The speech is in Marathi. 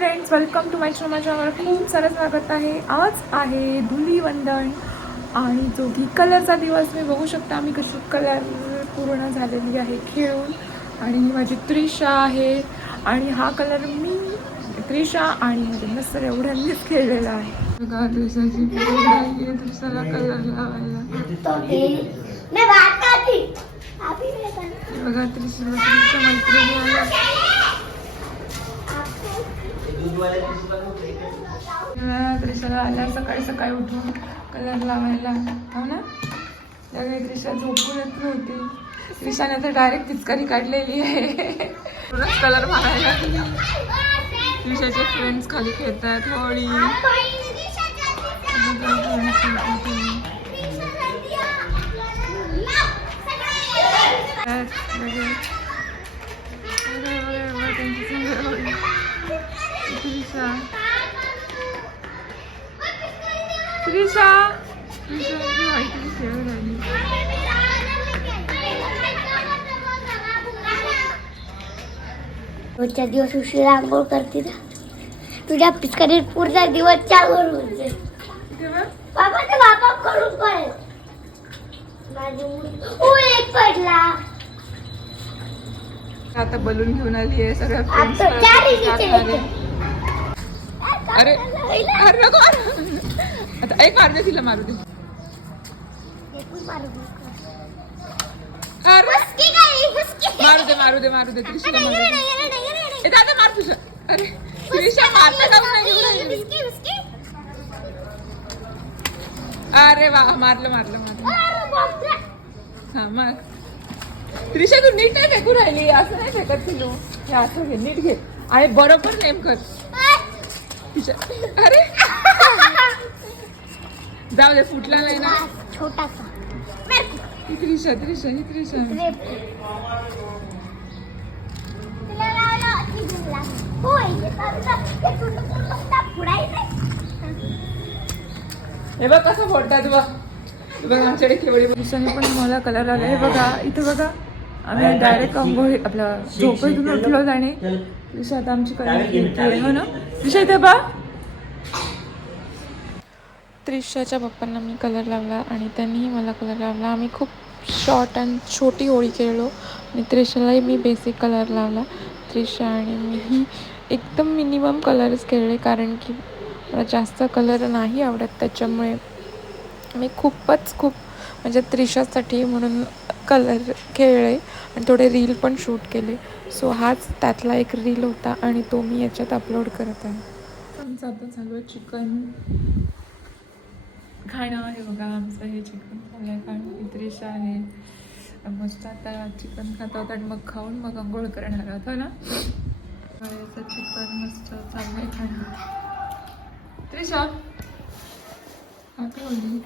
Friends welcome to my channel माझ्यावर खूप सारं स्वागत आहे. आज आहे धुलीवंदन आणि जो की कलरचा दिवस मी बघू शकता मी कशी कलर पूर्ण झालेली आहे खेळून. आणि ही माझी त्रिशा आहे. आणि हा कलर मी त्रिशा आणि माझे नसर एवढ्यांनीच खेळलेला आहे. बघा त्रिशाला कलर लावायला. बघा त्रिशा मैत्रिणी त्रिशाला आल्या सकाळी सकाळी उठून कलर लावायला. हो ना? त्यावेळी त्रिशा झोपून येत नव्हती. त्रिशाने तर डायरेक्ट पिचकारी काढलेली आहे. पूर्णच कलर मारायला. त्रिशाचे फ्रेंड्स खाली खेळतात होळी. Thank you. राहिली रोजच्या दिवस उशिरा आंघोळ करते ना. तुझ्या पिचकारीत पुढचा दिवस जाईल. तेव्हा? बाबा ते बाबा करून पडेल माझी एक पडला. आता बलून घेऊन आली आहे सगळ्या फ्रेंड्स अरे अरे. आता एक मारू दे. तिला मारू दे. अरे. मारू दे मारू दे मारू दे. त्रिशाला मारू दे. दादा मार तुझं. अरे त्रिशा मारता जाऊ नाही. अरे वा मारलं मारलं मारलं. हा मार. त्रिशा तू नीट नाही फेकू राहिली. असं नाही फेकत तिलू. हे असं घे नीट घे. आणि बरोबर नेम कर. तिच्या अरे. जाऊ दे फुटला नाही ना. छोटासा. ही त्रिशा त्रिशा ही त्रिशा. हे बघ कसं फोडतात बघ. बघ आमच्याकडे केवढी दिवसांनी पण मला कलर आला हे बघा इथं बघा. आम्ही डायरेक्ट अंघोळी आपला झोपेतून उठलो आणि दिशा आता आमची कलर हो ना? दिशा इथे बा त्रिशाच्या पप्पांना मी कलर लावला आणि त्यांनीही मला कलर लावला. आम्ही खूप शॉर्ट अँड छोटी होळी खेळलो आणि त्रिशालाही मी बेसिक कलर लावला. त्रिशा आणि मीही एकदम मिनिमम कलर्स खेळले कारण की मला जास्त कलर नाही आवडत. त्याच्यामुळे मी खूपच खूप म्हणजे त्रिशासाठी म्हणून कलर खेळले आणि थोडे रील पण शूट केले. सो हाच त्यातला एक रील होता आणि तो मी याच्यात अपलोड करत आहे. आमचं आता चालू आहे चिकन. खाणं योगा बघा आमचं हे चिकन खाल्लं आहे कारण की आहे. मस्त आता चिकन खात आहोत आणि मग खाऊन मग आंघोळ करणार आहोत हो ना? याचं चिकन मस्त चांगलं आहे खाणं त्रिशा हा काय बोलली?